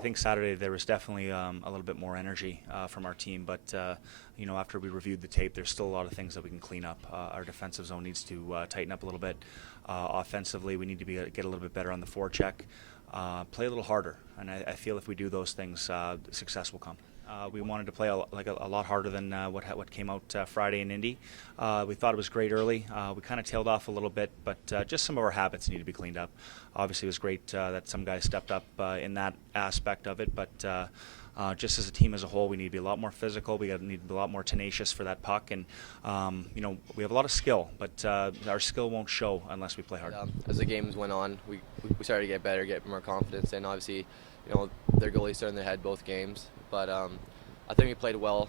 think Saturday there was definitely a little bit more energy from our team, but after we reviewed the tape, there's still a lot of things that we can clean up. Our defensive zone needs to tighten up a little bit. Offensively, we need to get a little bit better on the forecheck, play a little harder, and I feel if we do those things, success will come. We wanted to play a lot harder than what came out Friday in Indy. We thought it was great early. We kind of tailed off a little bit, but just some of our habits need to be cleaned up. Obviously, it was great that some guys stepped up in that aspect of it, but just as a team as a whole, we need to be a lot more physical. We need to be a lot more tenacious for that puck, and we have a lot of skill, but our skill won't show unless we play hard. As the games went on, we started to get better, get more confidence, and obviously, their goalies started in the head both games. But I think we played well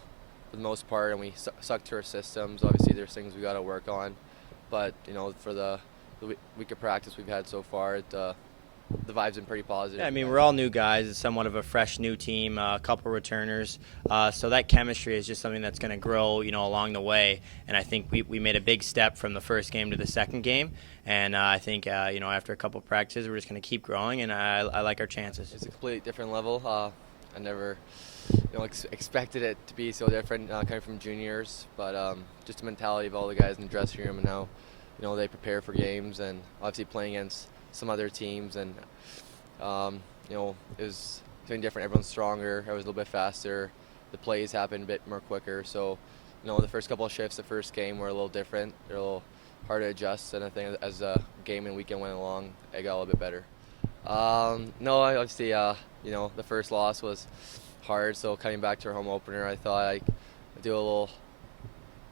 for the most part, and we stuck to our systems. Obviously, there's things we got to work on, but for the week of practice we've had so far, the vibe's been pretty positive. Yeah, I mean, we're all new guys. It's somewhat of a fresh new team, a couple returners. So that chemistry is just something that's going to grow, along the way. And I think we made a big step from the first game to the second game. And I think, after a couple practices, we're just going to keep growing, and I like our chances. It's a completely different level. I never expected it to be so different coming from juniors, but just the mentality of all the guys in the dressing room and how they prepare for games, and obviously playing against some other teams, and it was something different. Everyone's stronger, everyone's a little bit faster, the plays happen a bit more quicker, so the first couple of shifts, the first game were a little different. They're a little hard to adjust, and I think as the game and weekend went along, it got a little bit better. No, obviously the first loss was hard, so coming back to our home opener, I thought I'd do a little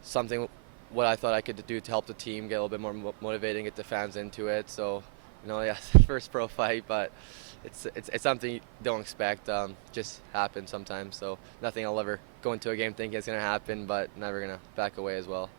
something what I thought I could do to help the team get a little bit more motivated, get the fans into it. So first pro fight, but it's something you don't expect, just happens sometimes, so nothing I'll ever go into a game thinking it's going to happen, but never going to back away as well.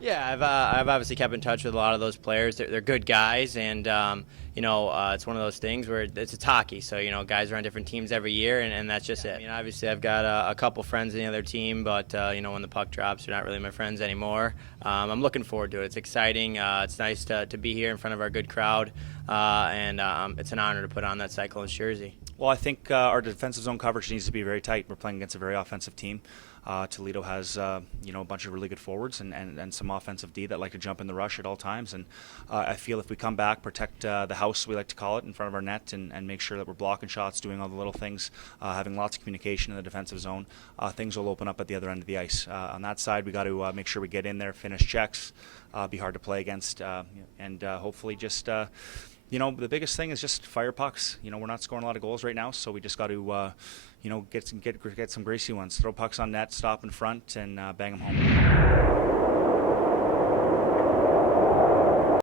Yeah, I've obviously kept in touch with a lot of those players. They're good guys, and it's one of those things where it's hockey. So guys are on different teams every year, and that's just it. I mean, obviously I've got a couple friends in the other team, but when the puck drops, they're not really my friends anymore. I'm looking forward to it. It's exciting. It's nice to be here in front of our good crowd, and it's an honor to put on that Cyclones jersey. Well, I think our defensive zone coverage needs to be very tight. We're playing against a very offensive team. Toledo has a bunch of really good forwards and some offensive D that like to jump in the rush at all times. And I feel if we come back, protect the house, we like to call it, in front of our net, and make sure that we're blocking shots, doing all the little things, having lots of communication in the defensive zone, things will open up at the other end of the ice. On that side, we got to make sure we get in there, finish checks, be hard to play against, and hopefully just the biggest thing is just fire pucks. We're not scoring a lot of goals right now, so we just got to get some greasy ones. Throw pucks on net, stop in front, and bang them home.